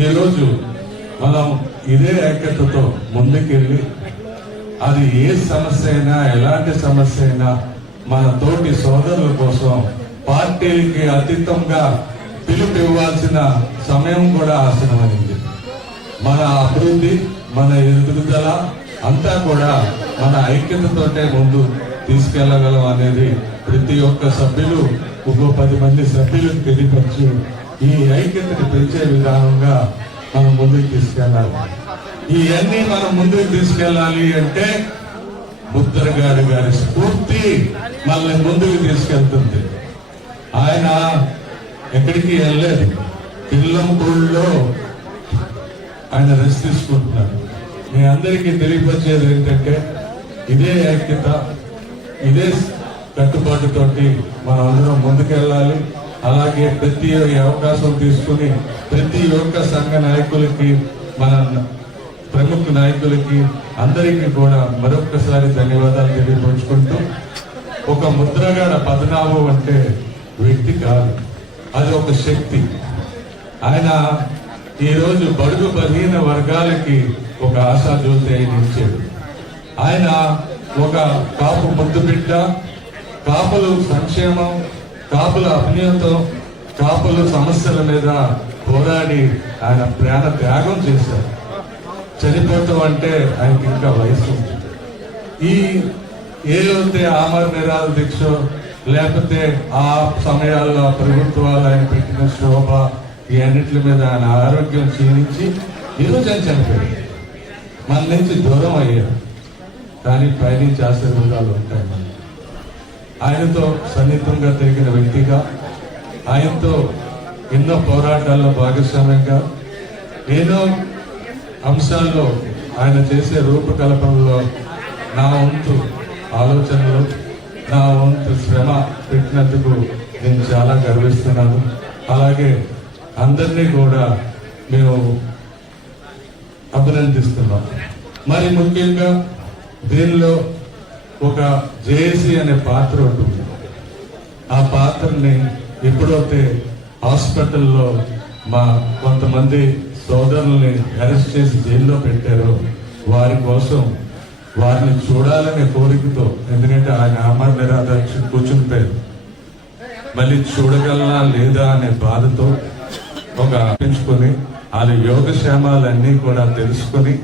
ఈరోజు మనం ఇదే ఐక్యతతో ముందుకెళ్ళి అది ఏ సమస్య అయినా ఎలాంటి సమస్య అయినా మన తోటి సోదరుల కోసం పార్టీలకి అతీతంగా పిలుపు ఇవ్వాల్సిన సమయం కూడా ఆసనమైంది. మన అభివృద్ధి, మన ఎదుగుదల అంతా కూడా మన ఐక్యతతోటే ముందు తీసుకెళ్లగలం అనేది ప్రతి ఒక్క సభ్యులు 10 మంది సభ్యులకు తెలియపరిచి ఈ ఐక్యతని పెంచే విధానంగా మనం ముందుకు తీసుకెళ్ళాలి. ఇవన్నీ మనం ముందుకు తీసుకెళ్ళాలి అంటే ముద్రగడ గారి స్ఫూర్తి మనల్ని ముందుకు తీసుకెళ్తుంది. ఆయన ఎక్కడికి వెళ్ళలేదు, పిల్లంపూడిలో ఆయన రెస్ట్ తీసుకుంటున్నారు. మీ అందరికీ తెలియపరిచేది ఏంటంటే ఇదే ఐక్యత, ఇదే కట్టుబాటుతోటి మనం అందరం ముందుకెళ్ళాలి. అలాగే ప్రతి అవకాశం తీసుకుని ప్రతి ఒక్క సంఘ నాయకులకి, మన ప్రముఖ నాయకులకి అందరికీ కూడా మరొక్కసారి ధన్యవాదాలు తెలియపరుచుకుంటూ, ఒక ముద్రగడ పద్మనాభం అంటే వ్యక్తి కాదు, అది ఒక శక్తి. ఆయన ఈరోజు బడుగు బలహీన వర్గాలకి ఒక ఆశాజ్యోతి ఆయన ఇచ్చాడు. ఆయన ఒక కాపు ముద్దు బిడ్డ, కాపులు సంక్షేమం, కాపుల అభినయంతో, కాపుల సమస్యల మీద పోరాడి ఆయన ప్రాణ త్యాగం చేశారు. చనిపోతాం అంటే ఆయనకి ఇంకా వయసు ఉంది. ఈ ఏదైతే ఆమర నిరాహార దీక్ష లేకపోతే ఆ సమయాల్లో ప్రభుత్వాలు ఆయన పెట్టిన శోభ ఈ అన్నింటి మీద ఆయన ఆరోగ్యం క్షీణించి ఈరోజు ఆయన చనిపోయాడు, మన నుంచి దూరం అయ్యారు. కానీ పైనుంచి ఆశీర్వాదాలు ఉంటాయి. మన ఆయనతో సన్నిహితంగా తిరిగిన వ్యక్తిగా, ఆయనతో ఎన్నో పోరాటాల్లో భాగస్వామ్యంగా, ఎన్నో అంశాల్లో ఆయన చేసే రూపకల్పనలో నా వంతు ఆలోచనలు, నా వంతు శ్రమ పెట్టినందుకు నేను చాలా గర్విస్తున్నాను. అలాగే అందరినీ కూడా మేము అభినందిస్తున్నాం. మరి ముఖ్యంగా దీనిలో ఒక జేఏసీ అనే పాత్ర ఉంటుంది. ఆ పాత్రని ఎప్పుడైతే హాస్పిటల్లో మా కొంతమంది సోదరుల్ని అరెస్ట్ చేసి జైల్లో పెట్టారో వారి కోసం వారిని చూడాలనే కోరికతో, ఎందుకంటే ఆయన ఆమర నిరాహార కూర్చుని పోయారు, మళ్ళీ చూడగలనా లేదా అనే బాధతో ఒక పెంచుకొని వాళ్ళ యోగక్షేమాలన్నీ కూడా తెలుసుకొని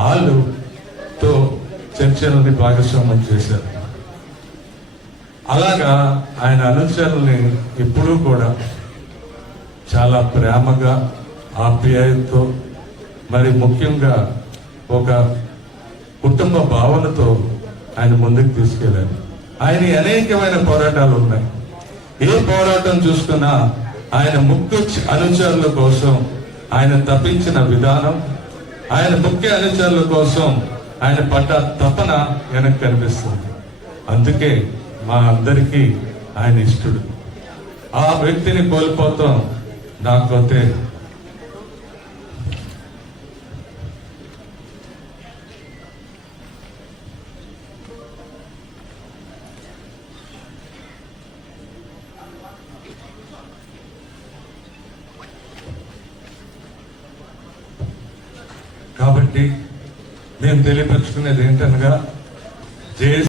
వాళ్ళతో చర్చలని భాగస్వామ్యం చేశారు. అలాగా ఆయన అనుచరుల్ని ఎప్పుడూ కూడా చాలా ప్రేమగా, ఆప్యాయతతో, మరి ముఖ్యంగా ఒక కుటుంబ భావనతో ఆయన ముందుకు తీసుకెళ్లారు. ఆయన అనేకమైన పోరాటాలు ఉన్నాయి. ఏ పోరాటం చూసుకున్నా ఆయన ముఖ్య అనుచరుల కోసం ఆయన తప్పించిన విధానం, ఆయన ముఖ్య అనుచరుల కోసం ఆయన పడ్డ తపన వెనక్కి కనిపిస్తుంది. అందుకే మా అందరికీ ఆయన ఇష్టడు. ఆ వ్యక్తిని కోల్పోతాం నాకైతే కాబట్టి మేము తెలియపరుచుకునేది ఏంటనగా